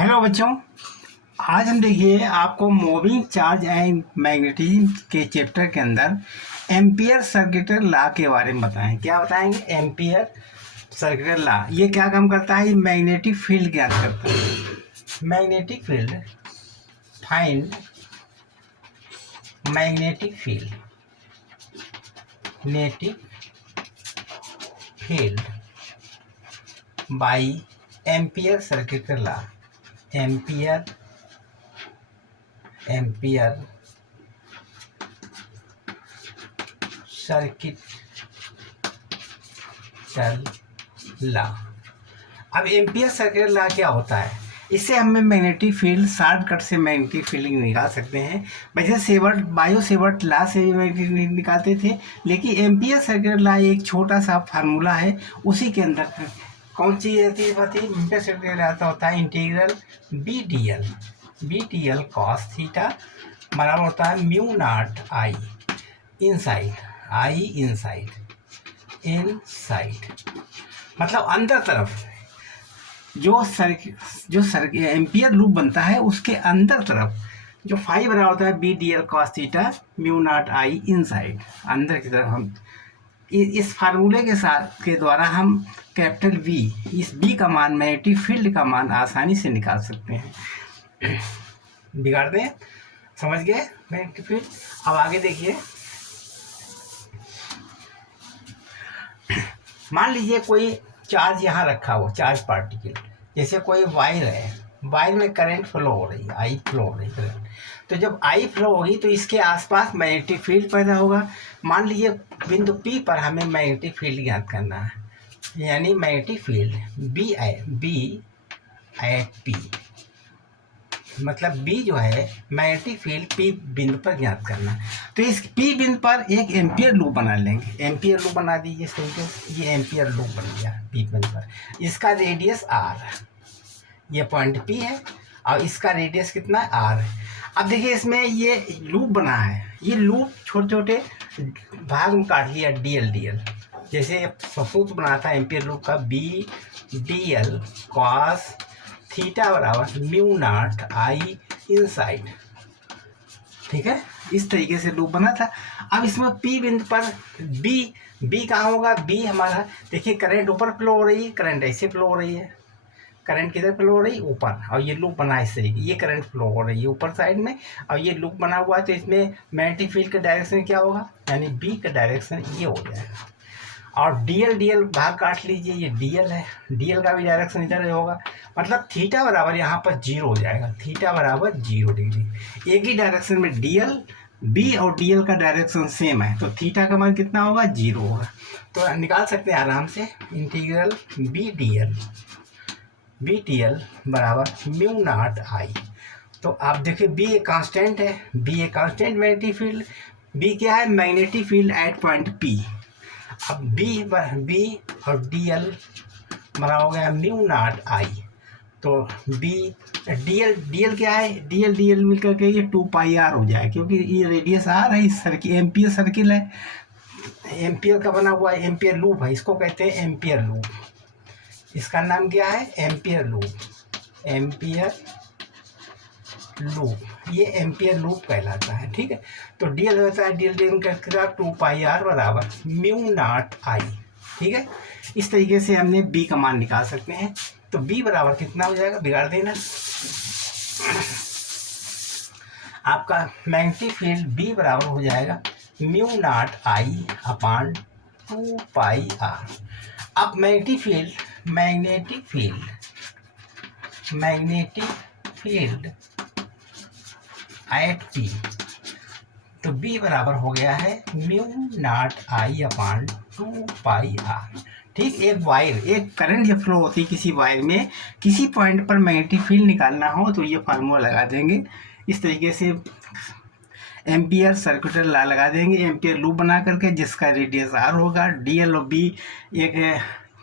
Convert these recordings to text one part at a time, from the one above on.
Hello बच्चों, आज हम देखिए आपको मूविंग चार्ज एंड मैग्नेटिज्म के चैप्टर के अंदर एम्पियर सर्कुलर लॉ के बारे में बताएं। क्या बताएंगे? एम्पियर सर्कुलर लॉ ये क्या काम करता है? मैग्नेटिक फील्ड ज्ञात करता है। Magnetic field, find magnetic field, by ampere circular law. Ampere circuit law. अब एम्पियर सर्कुलर लॉ क्या होता है? इससे हमें मैग्नेटिक फील्ड शॉर्टकट से मैग्नेटिक फील्ड निकाल सकते हैं। वैसे बायो सेवर्ट लॉ से भी मैग्नेटिक फील्ड निकालते थे, लेकिन एम्पियर सर्कुलर लॉ एक छोटा सा फार्मूला है, उसी के अंदर कौन सी रहती है? एम्पियर सर्कुलर लॉ होता है integral B T L cos theta बराबर होता है म्यू नॉट आई इनसाइड मतलब अंदर तरफ जो एम्पियर लूप बनता है उसके अंदर तरफ जो फाई बराबर होता है B D L cos theta mu naught I inside. अंदर की तरफ हम इस फार्मूले के द्वारा हम कैपिटल V, इस B का मान, मैग्नेटिक फील्ड का मान आसानी से निकाल सकते हैं। बिगाड़ दें, समझ गए मैग्नेटिक फील्ड? अब आगे देखिए, मान लीजिए कोई चार्ज यहाँ रखा हो, चार्ज पार्टिकल, जैसे कोई वायर है, वायर में करंट फ्लो हो रही है, आई फ्लो हो रही है करंट। तो जब आई फ्लो होगी तो इसके आसपास मैग्नेटिक फील्ड पैदा होगा। मान लीजिए बिंदु P पर हमें मैग्नेटिक फील्ड ज्ञात करना है, यानी magnetic field B at P, मतलब B जो है मैग्नेटिक फील्ड P बिंदु पर ज्ञात करना है। तो इस P बिंदु पर एक एम्पियर लूप बना लेंगे। एम्पियर लूप बना दीजिए इस तरीके से। ये एम्पियर लूप बन गया P बिंदु पर। इसका रेडियस R, ये पॉइंट P है और इसका रेडियस कितना है? R है। अब देखिए इसमें ये लूप बना है, ये लूप छोटे छोटे भाग में काट लिया, DL। जैसे सूत्र बनाता है एम्पियर लूप का, B D L cos theta बराबर म्यू नॉट आई इनसाइड। ठीक है, इस तरीके से लूप बना था। अब इसमें P बिंदु पर B कहाँ होगा? B हमारा, देखिए करंट ऊपर फ्लो हो रही है, करंट ऐसे फ्लो हो रही है, करंट किधर फ्लो हो रही है? ऊपर। और ये लूप बना इस तरीके, ये करंट फ्लो हो रही है ऊपर साइड में और ये लूप बना हुआ है। तो इसमें मैग्नेटिक फील्ड का डायरेक्शन क्या होगा? यानी B का डायरेक्शन ये हो जाएगा। और DL भाग काट लीजिए, ये DL है, DL का भी डायरेक्शन इधर होगा। मतलब थीटा बराबर यहाँ पर 0 हो जाएगा, थीटा बराबर 0 डिग्री। एक ही डायरेक्शन में DL, B और DL का डायरेक्शन सेम है, तो थीटा का मान कितना होगा? 0 होगा। तो निकाल सकते हैं आराम से, इंटीग्रल बी टी एल बराबर म्यू नॉट आई। तो आप देखिए B एक कांस्टेंट है, B एक कांस्टेंट मैग्नेटिक फील्ड, B क्या है? Magnetic field at point P। अब B और DL बना हो गया म्यू नॉट आई। तो DL क्या है? DL मिलकर के ये 2 पाई R हो जाए, क्योंकि ये रेडियस R है, इस सर्किल एम्पियर सर्किल है, एम्पियर का बना हुआ है, एम्पियर लूप है, इसको कहते हैं एम्पियर लूप। इसका नाम क्या है? एम्पियर लूप, ये एम्पियर लूप कहलाता है। ठीक है, तो DL होता है, DL का 2 पाई R बराबर म्यू नॉट आई। ठीक है, इस तरीके से हमने B का मान निकाल सकते हैं। तो B बराबर कितना हो जाएगा? बिगाड़ देना, आपका मैग्नेटिक फील्ड B बराबर हो जाएगा mu naught I upon 2 pi R। अब मैग्नेटिक फील्ड एट P, तो B बराबर हो गया है mu naught I upon 2 pi R। ठीक, एक करंट जब फ्लो होती है किसी वायर में, किसी पॉइंट पर मैग्नेटिक फील्ड निकालना हो तो ये फार्मूला लगा देंगे। इस तरीके से एम्पियर सर्कुलर लॉ लगा देंगे, एम्पियर लूप बना करके, जिसका रेडियस R होगा। DL और B एक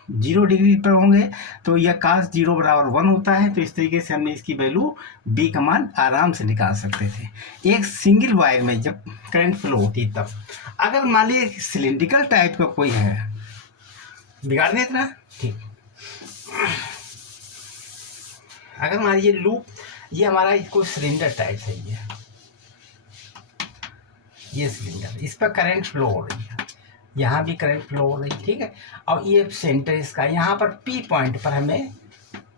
0 डिग्री पर होंगे, तो यह cos 0 बराबर 1 होता है। तो इस तरीके से हमने इसकी वैल्यू B का मान आराम से निकाल सकते थे। एक सिंगल वायर में जब करंट फ्लो होती तब। अगर मान लीजिए सिलिंड्रिकल टाइप का कोई है, बिगाड़ दें इतना। ठीक, अगर हमारी ये लूप, ये हमारा कोई सिलेंडर टाइप है, ये सिलेंडर, इस पर करंट फ्लो हो रही है, यहाँ भी करंट फ्लो हो रही है, ठीक है। और ये सेंटर इसका, यहाँ पर पी पॉइंट पर हमें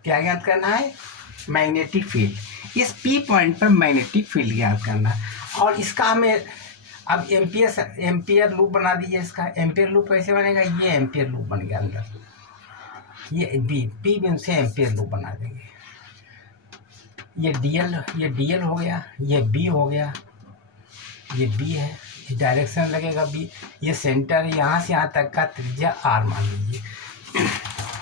क्या ज्ञात करना है, मैग्नेटिक फील्ड। इस पी पॉइंट पर मैग्नेटिक फील्ड ज्ञात करना, और इसका हमें अब एम्पियर लूप बना दीजिए। इसका एम्पियर लूप कैसे बनेगा, ये एम्पियर लूप बन गया अंदर, ये पी बिंदु से एम्पियर लूप बना देंगे। ये डीएल हो गया, ये बी हो गया, ये बी है, ये डायरेक्शन लगेगा बी, ये सेंटर है, यहाँ से यहाँ तक का त्रिज्या आर मान लीजिए,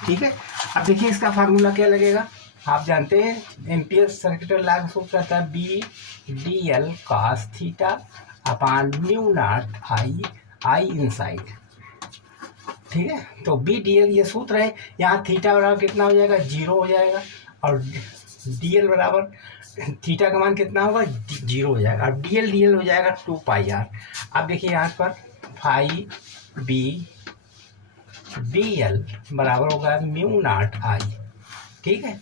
ठीक है। अब देखिए इसका फार्मूला क्या लगेगा, आप जानते हैं एम्पियर सर्किटल लॉ का सूत्र रहता है B D L cos theta upon mu naught I inside, ठीक है। तो बी डी एल ये सूत्र है, यहाँ थीटा बराबर कितना हो जाएगा, 0 हो जाएगा, और डी एल बराबर थीटा का मान कितना होगा, 0 हो जाएगा, अब डी एल हो जाएगा 2 पाई आर। अब देखिए यहाँ पर फाई बी डी एल बराबर होगा म्यू नॉट आई, ठीक है।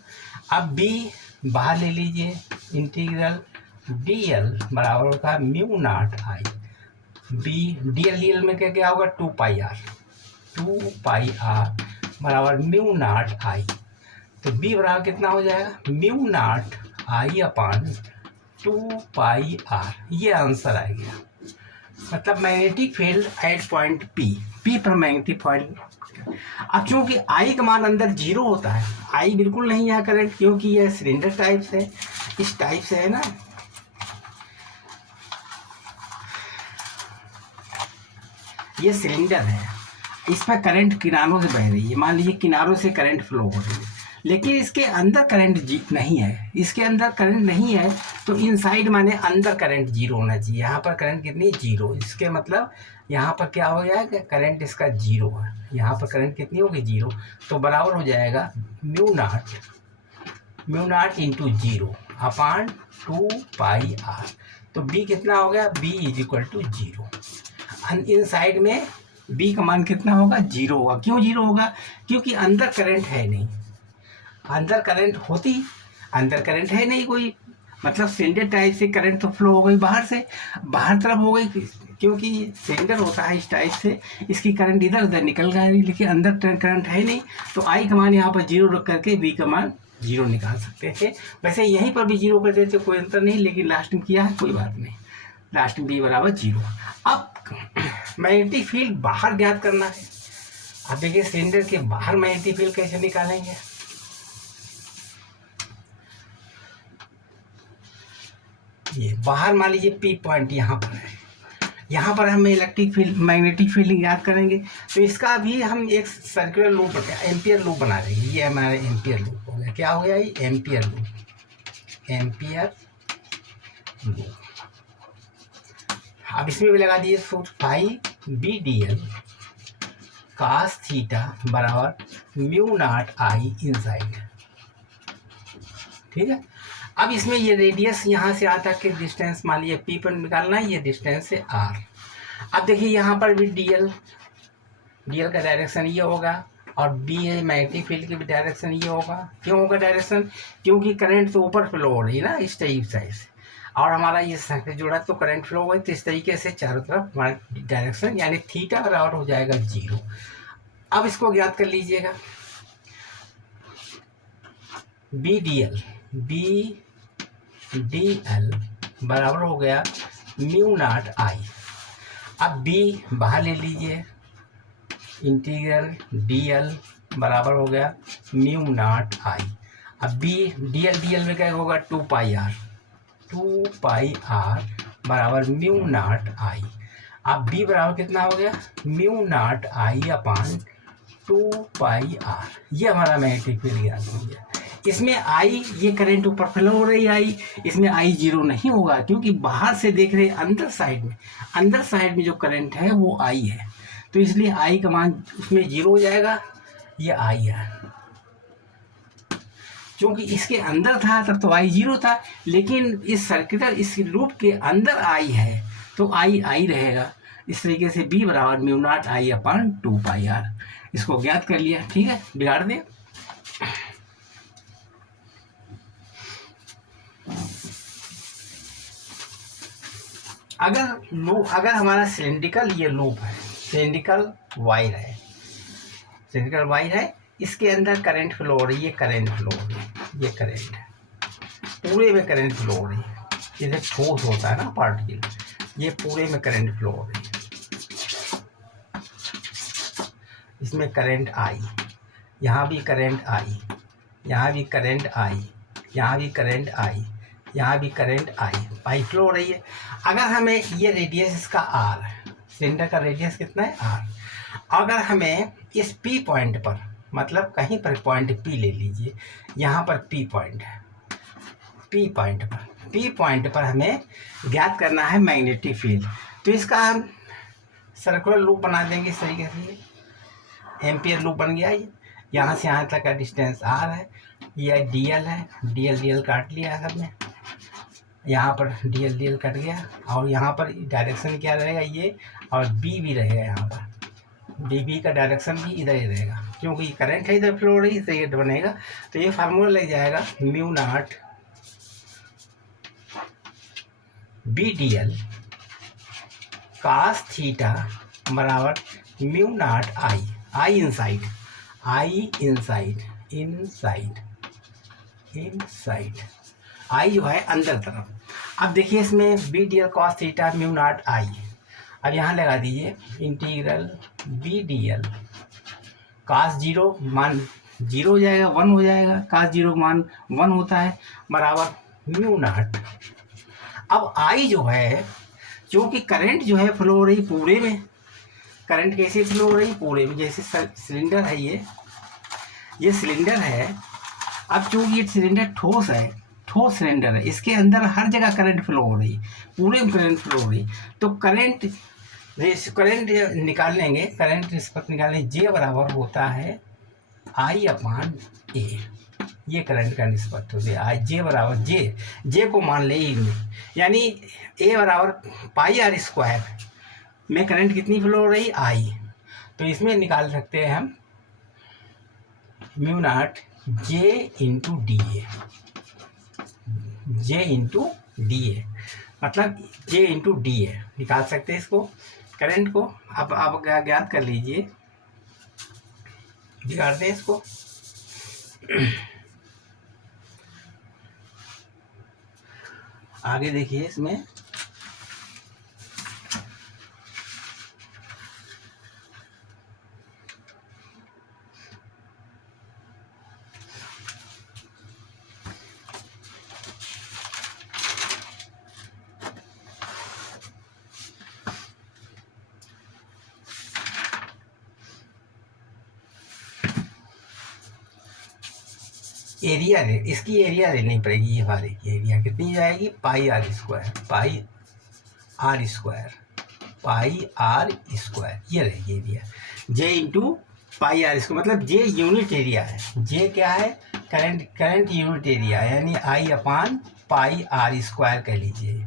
अब बी बाहर ले लीजिए, इंटीग्रल डी एल बराबर होगा mu naught I, B D L में क्या होगा, 2 पाई आर बराबर म्यू नॉट आई। तो बी बराबर कितना हो जाएगा, mu naught I upon 2 pi R, ये आंसर आ गया। मतलब magnetic field at point P पर मैग्नेटिक फील्ड। अब चूंकि आई का मान अंदर 0 होता है, आई बिल्कुल नहीं है करंट, क्योंकि यह सिलेंडर टाइप से, इस टाइप से है ना, ये सिलेंडर है, इस पर करंट किनारों से बह रही है, मान लीजिए किनारों से करंट फ्लो हो रही है, लेकिन इसके अंदर करंट नहीं है, इसके अंदर करंट नहीं है, तो इनसाइड माने अंदर करंट 0 होना चाहिए। यहाँ पर करंट कितनी, 0, इसके मतलब यहाँ पर क्या हो जाएगा, करंट इसका 0 है, यहाँ पर करंट कितनी होगी, 0, तो बराबर हो जाएगा mu naught into 0 upon 2 pi R. तो बी कितना हो गया, B is equal to 0। Inside में बी का मान कितना होगा, 0 होगा। क्यों 0 होगा, क्योंकि अंदर करंट है नहीं, अंदर करंट है नहीं कोई, मतलब सिलेंडर टाइप से करंट तो फ्लो हो गई बाहर तरफ हो गई, क्योंकि सिलेंडर होता है इस टाइप से, इसकी करंट इधर उधर निकल गई, लेकिन अंदर करंट है नहीं, तो आई का मान यहाँ पर 0 रख करके बी का मान 0 निकाल सकते थे। वैसे यहीं पर भी 0 कर देते, कोई अंतर नहीं, लेकिन लास्ट में किया है, कोई बात नहीं, लास्ट में बी बराबर 0। अब मैग्नेटिक फील्ड बाहर ज्ञात करना है। अब देखिए सिलेंडर के बाहर मैग्नेटिक फील्ड कैसे निकालेंगे, ये बाहर मान लीजिए पी पॉइंट यहाँ पर है, यहाँ पर हम इलेक्ट्रिक फील्ड मैग्नेटिक फील्ड याद करेंगे, तो इसका भी हम एक सर्कुलर लूप एम्पियर लूप बना देंगे। ये हमारा एम्पियर लूप हो गया, क्या हो गया, ये एम्पियर लूप अब इसमें भी लगा दिए सूत्र phi B D L cos theta बराबर म्यू नॉट आई इनसाइड, ठीक है। अब इसमें ये रेडियस यहाँ से यहाँ तक के डिस्टेंस मान लीजिए पी पर निकालना है, ये डिस्टेंस है आर। अब देखिए यहाँ पर भी डीएल का डायरेक्शन ये होगा, और बी है मैग्नेटिक फील्ड की भी डायरेक्शन ये होगा। क्यों होगा डायरेक्शन, क्योंकि करंट तो ऊपर फ्लो हो रही है ना, इस टाइप से, और हमारा ये सर्किट जुड़ा तो करंट फ्लो हो गई, तो इस तरीके से चारों तरफ हमारा डायरेक्शन यानी थीटा बराबर हो जाएगा 0। अब इसको ज्ञात कर लीजिएगा, बी डी एल बराबर हो गया म्यू नॉट आई। अब बी बाहर ले लीजिए, इंटीग्रल डी एल बराबर हो गया म्यू नॉट आई। अब बी डी एल में क्या होगा, 2 पाई आर बराबर म्यू नॉट आई। अब बी बराबर कितना हो गया, mu naught I upon 2 pi R. ये हमारा मैग्नेटिक फील्ड ज्ञात हो गया। इसमें आई, ये करंट ऊपर फ्लो हो रही आई, इसमें आई 0 नहीं होगा, क्योंकि बाहर से देख रहे अंदर साइड में जो करंट है वो आई है, तो इसलिए आई का मान उसमें 0 हो जाएगा, ये आई है। क्योंकि इसके अंदर था तब तो आई 0 था, लेकिन इस सर्किटल इस लूप के अंदर आई है, तो आई रहेगा। इस तरीके से बी बराबर mu naught I upon 2 pi R, इसको ज्ञात कर लिया, ठीक है, बिगाड़ दे। अगर हमारा सिलिंड्रिकल ये लूप है, सिलिंड्रिकल वायर है, इसके अंदर करंट फ्लो हो रही है, करंट फ्लो हो रही है, ये करंट है, पूरे में करंट फ्लो हो रही है, जैसे ठोस होता है ना पार्टिकल, ये पूरे में करंट फ्लो हो रही है, इसमें करंट आई, यहाँ भी करंट आई, यहाँ भी करंट आई, यहाँ भी करंट आई, यहाँ भी करंट आई, पाइप फ्लो हो रही है। अगर हमें ये रेडियस इसका आर है, सिलेंडर का रेडियस कितना है आर, अगर हमें इस पी पॉइंट पर, मतलब कहीं पर पॉइंट पी ले लीजिए, यहाँ पर पी पॉइंट है, पी पॉइंट पर हमें ज्ञात करना है मैग्नेटिक फील्ड, तो इसका हम सर्कुलर लूप बना देंगे इस तरीके से, एम्पियर लूप बन गया ये, यहाँ से यहाँ तक का डिस्टेंस आर है, ये डी एल है, डी एल काट लिया है सबने, यहाँ पर डी एल कट गया, और यहाँ पर डायरेक्शन क्या रहेगा ये, और बी भी रहेगा, यहाँ पर बी का डायरेक्शन भी इधर ही रहेगा, क्योंकि करंट है इधर फ्लो हो रही है, इससे ये बनेगा। तो ये फार्मूला लग जाएगा mu naught B D L cos theta बराबर mu naught I inside I जो है अंदर तरफ। अब देखिए इसमें B D L cos theta mu naught I, अब यहाँ लगा दीजिए integral B D L cos zero मान जीरो हो जाएगा, 1 हो जाएगा, कास जीरो मान 1 होता है, बराबर म्यू नॉट। अब आई जो है, क्योंकि करंट जो है फ्लो हो रही पूरे में, करंट कैसे फ्लो हो रही पूरे में, जैसे सिलेंडर है ये सिलेंडर है। अब चूँकि ये सिलेंडर ठोस है, ठोस सिलेंडर है, इसके अंदर हर जगह करंट फ्लो हो रही, पूरे में करंट फ्लो हो रही, तो करंट निकालेंगे, करंट निस्बत निकालेंगे, जे बराबर होता है आई अपान ए, ये करंट का निस्बत हो गया, आई जे बराबर जे को मान ले ई में, यानी ए बराबर पाई आर स्क्वायर में करंट कितनी फ्लो हो रही आई, तो इसमें निकाल सकते हैं हम mu naught J into D A, मतलब जे इंटू डी ए निकाल सकते हैं इसको, करंट को। अब आप ज्ञात कर लीजिए, बिगाड़ते हैं इसको। आगे देखिए इसमें एरिया इसकी एरिया लेनी पड़ेगी, ये वाले की एरिया कितनी जाएगी, पाई आर स्क्वायर, ये रहेगी area, J into pi R square, मतलब जे यूनिट एरिया है, जे क्या है करंट यूनिट एरिया, यानी आई अपान पाई आर स्क्वायर कह लीजिए,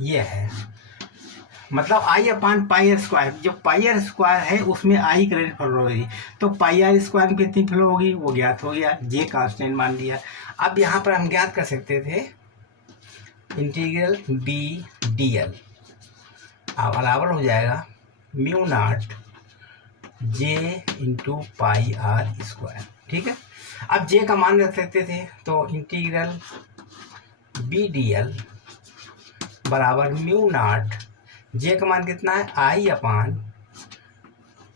ये है, मतलब आई अपान पाई आर स्क्वायर, जो पाई आर स्क्वायर है उसमें आई करंट फ्लो होगी, तो पाई आर स्क्वायर में कितनी फ्लो होगी वो ज्ञात हो गया, जे कांस्टेंट मान लिया। अब यहाँ पर हम ज्ञात कर सकते थे इंटीग्रल बी डी एल बराबर हो जाएगा mu naught J into pi R square, ठीक है। अब जे का मान रख सकते थे, तो इंटीग्रल बी डी एल बराबर म्यू नॉट, जे का मान कितना है I upon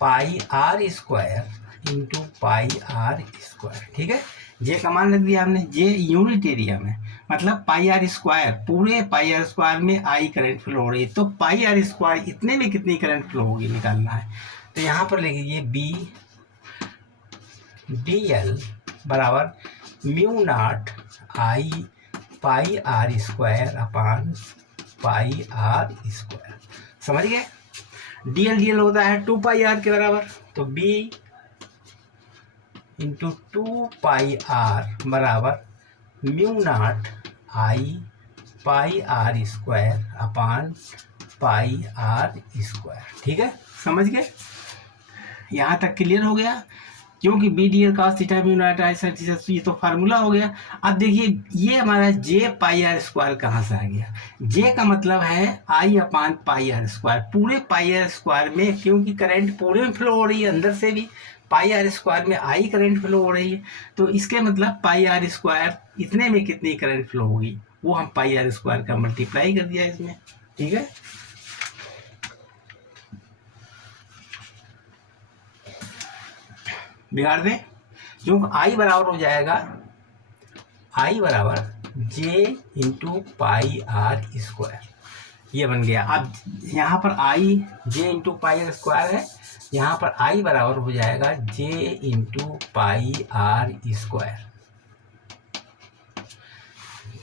pi R square into pi R square, ठीक है। जे का मान रख दिया हमने, जे यूनिट एरिया में, मतलब पाई आर स्क्वायर, पूरे पाई आर स्क्वायर में आई करंट फ्लो हो रही है, तो पाई आर स्क्वायर इतने में कितनी करंट फ्लो होगी निकालना है, तो यहाँ पर लिखिए बी डी एल बराबर mu naught I pi R square upon pi R square, समझ गए। डी एल होता है 2 पाई आर के बराबर, तो बी इंटू 2 पाई आर बराबर mu naught I pi R square upon pi R square, ठीक है, समझ गए। यहाँ तक क्लियर हो गया। क्योंकि B D L cos theta mu naught I sine theta, ये तो फार्मूला हो गया। अब देखिए ये हमारा जे पाई आर स्क्वायर कहाँ से आ गया, जे का मतलब है I upon pi R square, पूरे पाई आर स्क्वायर में, क्योंकि करंट पूरे में फ्लो हो रही है, अंदर से भी पाई आर स्क्वायर में आई करंट फ्लो हो रही है, तो इसके मतलब पाई आर स्क्वायर इतने में कितनी करंट फ्लो होगी, वो हम पाई आर स्क्वायर का मल्टीप्लाई कर दिया इसमें। ठीक है, बिगाड़ दें, जो आई बराबर हो जाएगा, आई बराबर जे इंटू पाई आर स्क्वायर, ये बन गया। अब यहाँ पर आई जे इंटू पाई आर स्क्वायर है, यहाँ पर आई बराबर हो जाएगा जे इंटू पाई आर स्क्वायर।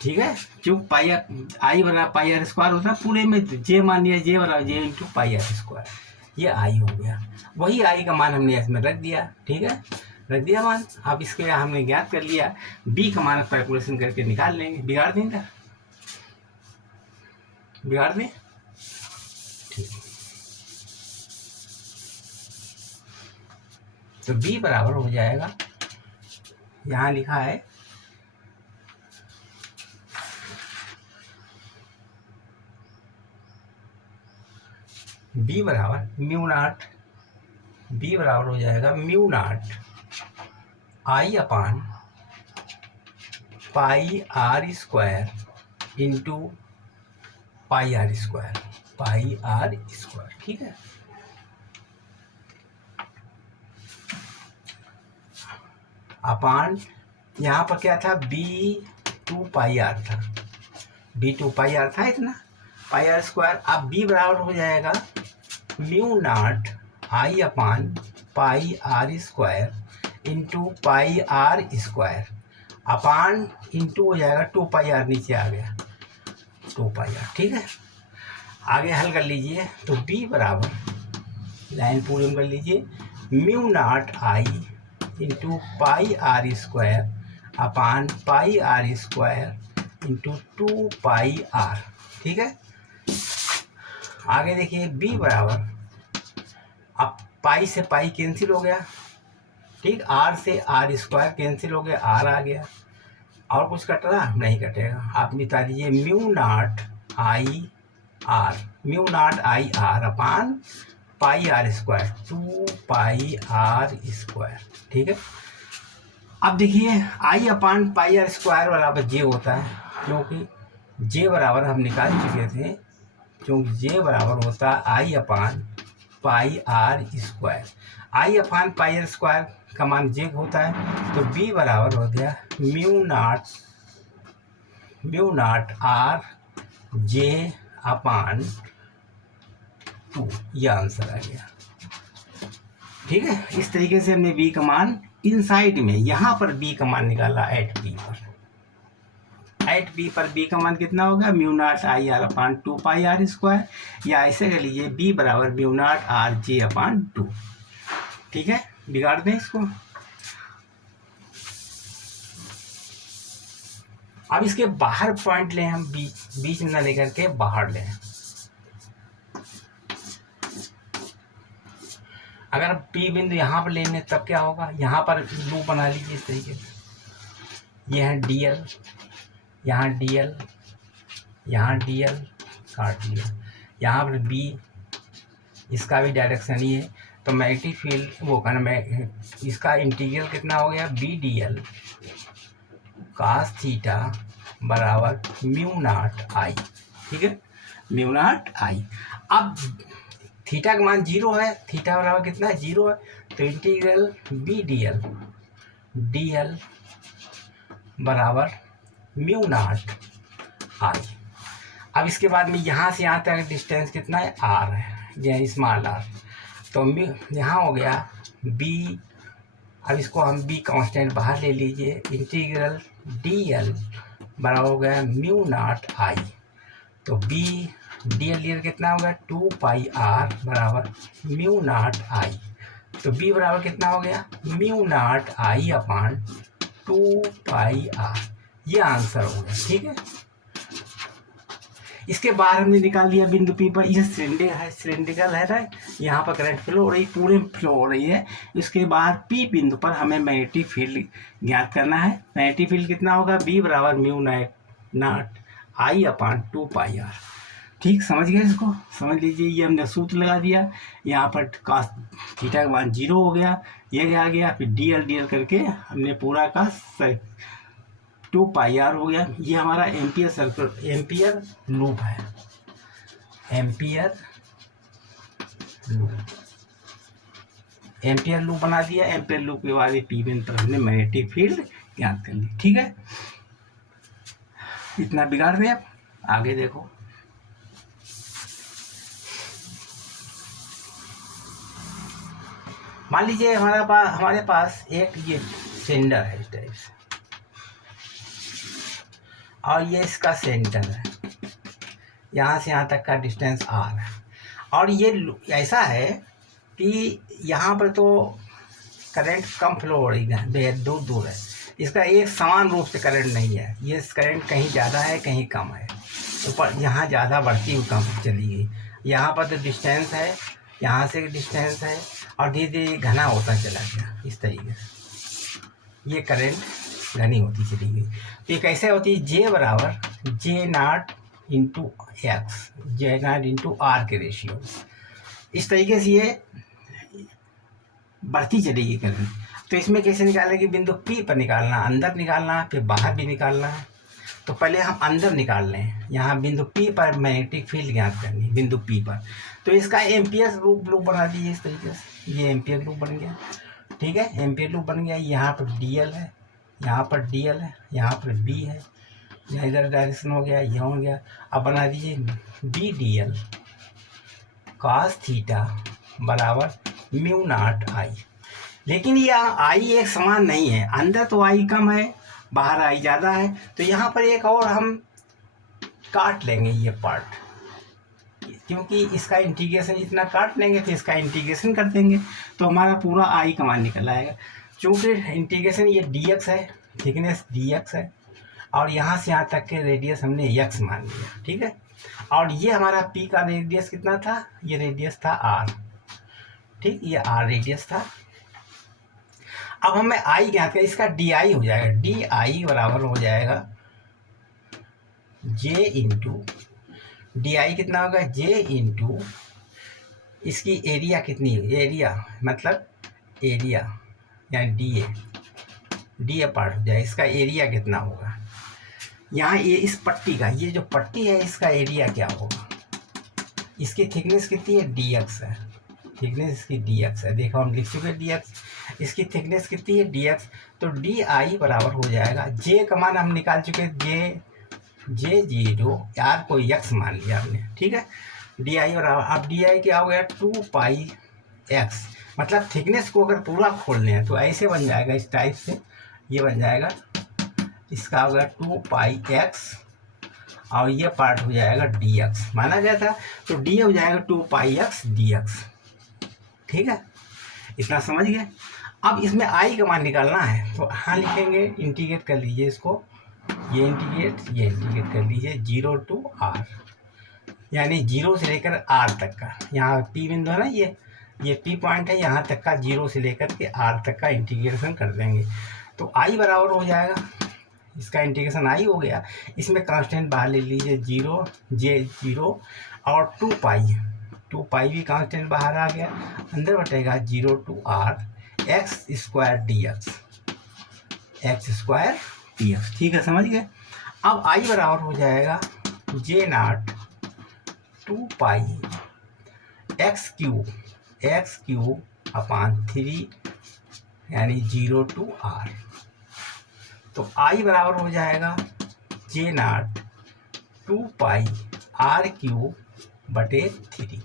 ठीक है, जो पाई आई बराबर पाई आर स्क्वायर होता है, पूरे में जे मान लिया, जे बराबर जे इंटू पाई आर स्क्वायर, ये आई हो गया। वही आई का मान हमने इसमें रख दिया। ठीक है, रख दिया मान। अब इसके हमने ज्ञात कर लिया, बी का मान कैलकुलेशन करके निकाल लेंगे। बिगाड़ देंगे, बिगाड़ दें। ठीक, तो बी बराबर हो जाएगा, यहाँ लिखा है बी बराबर म्यू नॉट, बी बराबर हो जाएगा mu naught I upon pi R square into pi R square, pi R square. ठीक है, अपान यहाँ पर क्या था, बी टू पाई आर था, बी टू पाई आर था इतना, पाई आर स्क्वायर। अब बी बराबर हो जाएगा mu naught I upon pi R square into pi R square, upon into हो जाएगा टू पाई आर, नीचे आ गया टू पाई आर। ठीक है, आगे हल कर लीजिए, तो बी बराबर लाइन पूरी में कर लीजिए, mu naught I into pi R square upon pi R square into two pi R. ठीक है, आगे देखिए बी बराबर, अब पाई से पाई कैंसिल हो गया, ठीक, आर से आर स्क्वायर कैंसिल हो गया, आर आ गया, और कुछ कट रहा नहीं कटेगा। आप मिटा दीजिए mu naught I R, mu naught I R upon pi R square, two pi R square. ठीक है, अब देखिए आई अपान पाई आर स्क्वायर बराबर जे होता है, क्योंकि जे बराबर हम निकाल चुके थे, क्योंकि जे बराबर होता है I upon pi R square, I upon pi R square का मान जे होता है, तो बी बराबर हो गया mu naught R J upon to, यह आंसर आ गया। ठीक है, इस तरीके से हमने बी का मान इनसाइड में, यहाँ पर बी का मान निकाला एट बी पर, एट बी पर बी का मान कितना होगा, mu naught I R upon two pi R square, या ऐसे कर लीजिए बी बराबर mu naught R J upon two. ठीक है, बिगाड़ दें इसको। अब इसके बाहर पॉइंट लें हम, बीच में ना लेकर के बाहर लें। अगर पी बिंदु यहाँ पर लेने तब क्या होगा, यहाँ पर लूप बना लीजिए इस तरीके से, यह है डी एल, यहाँ डी एल, यहाँ डी एल काट लिया, यहाँ पर बी, इसका भी डायरेक्शन ही है, तो मैग्नेटिक फील्ड वो कहना, मैं इसका इंटीग्रल कितना हो गया, B D L cos theta बराबर म्यू नॉट आई। ठीक है, म्यू नॉट आई। अब थीटा का मान जीरो है, थीटा बराबर कितना है, जीरो है, तो इंटीग्रल बी डी एल बराबर म्यू नॉट आई। अब इसके बाद में यहाँ से यहाँ तक डिस्टेंस कितना है, आर है, यह स्मॉल आर, तो यहाँ हो गया बी, अब इसको हम बी कांस्टेंट बाहर ले लीजिए, इंटीग्रल डी एल बराबर हो गया म्यू नॉट आई, तो बी डी एल कितना होगा, टू पाई आर बराबर म्यू नॉट आई, तो बी बराबर कितना हो गया, mu naught I upon two pi R, ये आंसर हो गया। ठीक है, इसके बाहर हमने निकाल दिया बिंदु पी पर, ये सिलेंड्रिकल है ना, यहाँ पर करंट फ्लो हो रही, पूरे फ्लो हो रही है। इसके बाद पी बिंदु पर हमें मैग्नेटिक फील्ड ज्ञात करना है। मैग्नेटिक फील्ड कितना होगा, बी बराबर mu naught I upon 2πr। ठीक, समझ गए इसको, समझ लीजिए। ये हमने सूत्र लगा दिया, यहाँ पर cos थीटा का मान 0 हो गया, ये आ गया, फिर dl करके हमने पूरा का 2πr हो गया। ये हमारा एम्पियर लूप है, एम्पियर लूप बना दिया। एम्पियर लूप के बाद पी बिंदु पर हमने मैग्नेटिक फील्ड ज्ञात कर ली। ठीक है, इतना बिगाड़ रहे अब आगे देखो। मान लीजिए हमारे पास एक ये सेंडर है इस टाइप से, और ये इसका सेंटर है, यहाँ से यहाँ तक का डिस्टेंस r है। और ये ऐसा है कि यहाँ पर तो करंट कम फ्लो हो रही है, बेहद दूर दूर है, इसका एक समान रूप से करंट नहीं है। ये करंट कहीं ज़्यादा है कहीं कम है, ऊपर यहाँ ज़्यादा बढ़ती हुई कम चली गई, यहाँ पर तो डिस्टेंस है, यहाँ से डिस्टेंस है, और धीरे धीरे घना होता चला गया इस तरीके से, ये करंट घनी होती चली गई। तो ये कैसे होती है, जे बराबर J naught into X, J naught into R के रेशियो, इस तरीके से ये बढ़ती चलेगी करंट। तो इसमें कैसे निकालेंगे, बिंदु पी पर निकालना, अंदर निकालना, फिर बाहर भी निकालना है। तो पहले हम अंदर निकाल लें, यहाँ बिंदु पी पर मैग्नेटिक फील्ड ज्ञात करनी, बिंदु पी पर। तो इसका एम्पियर लूप बना दीजिए इस तरीके से, ये एम्पियर लूप बन गया। ठीक है, एम्पियर लूप बन गया। यहाँ पर डीएल है, यहाँ पर डीएल है, यहाँ पर बी है, यहाँ इधर डायरेक्शन हो गया, ये हो गया। अब बना दीजिए B D L cos theta बराबर म्यू नॉट आई। लेकिन ये आई एक समान नहीं है, अंदर तो आई कम है, बाहर आई ज़्यादा है। तो यहाँ पर एक और हम काट लेंगे ये पार्ट, क्योंकि इसका इंटीग्रेशन जितना काट लेंगे फिर इसका इंटीग्रेशन कर देंगे तो हमारा पूरा आई का मान निकल आएगा। चूँकि इंटीग्रेशन ये dx है, थिकनेस dx है, और यहाँ से यहाँ तक के रेडियस हमने x मान लिया। ठीक है, और ये हमारा p का रेडियस कितना था, ये रेडियस था r। ठीक, ये r रेडियस था। अब हमें i ज्ञात करें, इसका di हो जाएगा, di बराबर हो जाएगा j इंटू डी आई कितना होगा, जे इंटू इसकी एरिया कितनी, एरिया मतलब एरिया यानी डी ए पार्ट हो जाए, इसका एरिया कितना होगा। यहाँ ये इस पट्टी का, ये जो पट्टी है इसका एरिया क्या होगा, इसकी थिकनेस कितनी है, डी एक्स है, थिकनेस इसकी डी एक्स है। देखो हम लिख चुके डी एक्स, इसकी थिकनेस कितनी है डी एक्स। तो डी आई बराबर हो जाएगा, जे का मान हम निकाल चुके, जे 0, यार कोई x मान लिया हमने। ठीक है, डी आई बराबर, अब डी आई क्या हो गया 2πx, मतलब थिकनेस को अगर पूरा खोलने हैं तो ऐसे बन जाएगा इस टाइप से, ये बन जाएगा, इसका हो गया 2πx और ये पार्ट हो जाएगा dx माना गया था, तो d हो जाएगा 2πx dx। ठीक है, इतना समझ गए। अब इसमें i का मान निकालना है, तो हाँ लिखेंगे, इंटीग्रेट कर लीजिए इसको, ये इंटीग्रेट कर लीजिए 0 to r, यानी 0 से लेकर r तक का, यहाँ p बिंदु है ना, ये p पॉइंट है, यहाँ तक का 0 से लेकर के r तक का इंटीग्रेशन कर देंगे। तो i बराबर हो जाएगा, इसका इंटीग्रेशन i हो गया, इसमें कांस्टेंट बाहर ले लीजिए 0, j0 और 2π भी कांस्टेंट बाहर आ गया, अंदर बटेगा 0 to r x square dx, ठीक है, समझ गए। अब i बराबर हो जाएगा जे नॉट 2π x क्यूब अपॉन 3 यानी 0 to r। तो i बराबर हो जाएगा जे नॉट 2π r क्यूब बटे 3।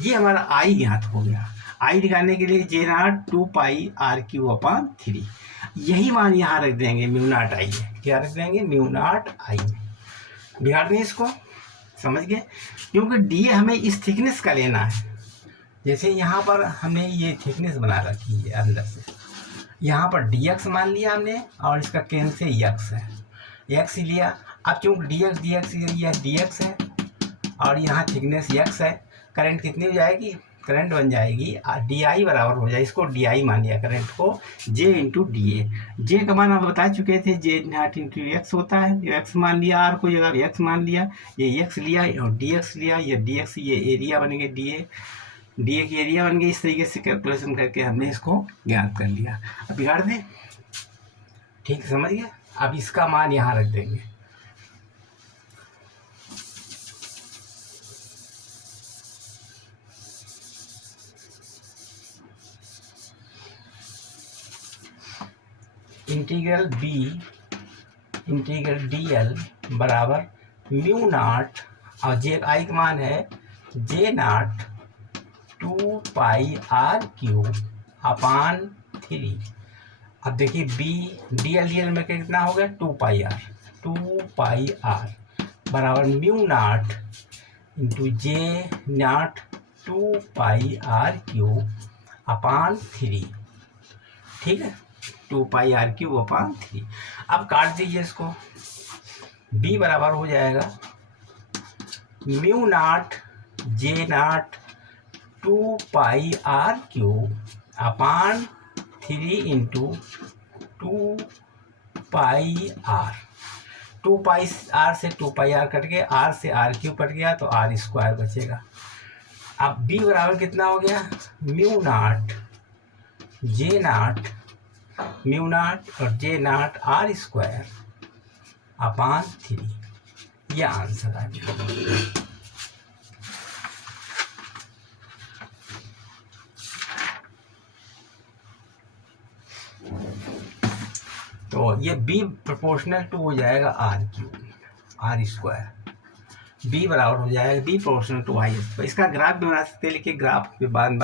ये हमारा i ज्ञात हो गया। i निकालने के लिए जे नॉट 2π r क्यूब अपॉन 3, यही मान यहाँ रख देंगे म्यू नॉट आई में। क्या रख देंगे, म्यू नॉट आई में। बिगाड़ दें इसको, समझ गए, क्योंकि डी हमें इस थिकनेस का लेना है। जैसे यहाँ पर हमने ये थिकनेस बना रखी है अंदर से, यहाँ पर डी एक्स मान लिया हमने और इसका केंद्र से यक्स है, एक्स लिया। अब क्योंकि डी एक्स यह डी एक्स है और यहाँ थिकनेस एक्स है, करंट कितनी हो जाएगी, करंट बन जाएगी डी आई बराबर हो जाए, इसको डी आई मान लिया करंट को, जे इंटू डी ए। जे का मान हम बता चुके थे, जे नॉट इंटू एक्स होता है, एक्स मान लिया, आर को जगह एक्स मान लिया, ये एक्स लिया और डी एक्स लिया, ये डी एक्स, ये एरिया बन गया डी ए की एरिया बन गई। इस तरीके से कैलकुलेशन करके हमने इसको ज्ञात कर लिया। अब बिगाड़ दें, ठीक है, समझ गए। अब इसका मान यहाँ रख देंगे, integral B integral D L बराबर म्यू नॉट, और जे आई का मान है J naught 2 pi R cube upon 3। अब देखिए बी डी एल में कितना हो गया, 2 पाई आर बराबर mu naught into J naught 2 pi R cube upon 3, ठीक है, 2 पाई आर क्यूब अपान 3। अब काट दीजिए इसको, b बराबर हो जाएगा mu naught J naught 2 pi R cube upon 3 into 2 pi R. 2 pi R से 2 पाई आर कट गया, आर से आर क्यूब कट गया तो आर स्क्वायर बचेगा। अब b बराबर कितना हो गया, mu naught J not mu naught और जे नॉट आर स्क्वायर अपान 3, यह आंसर आ गया। तो ये b प्रोपोर्शनल टू हो जाएगा R cube R square, b बराबर हो जाएगा b प्रोपोर्शनल टू आई। इसका ग्राफ भी बना सकते हैं, लेकिन ग्राफ के बाद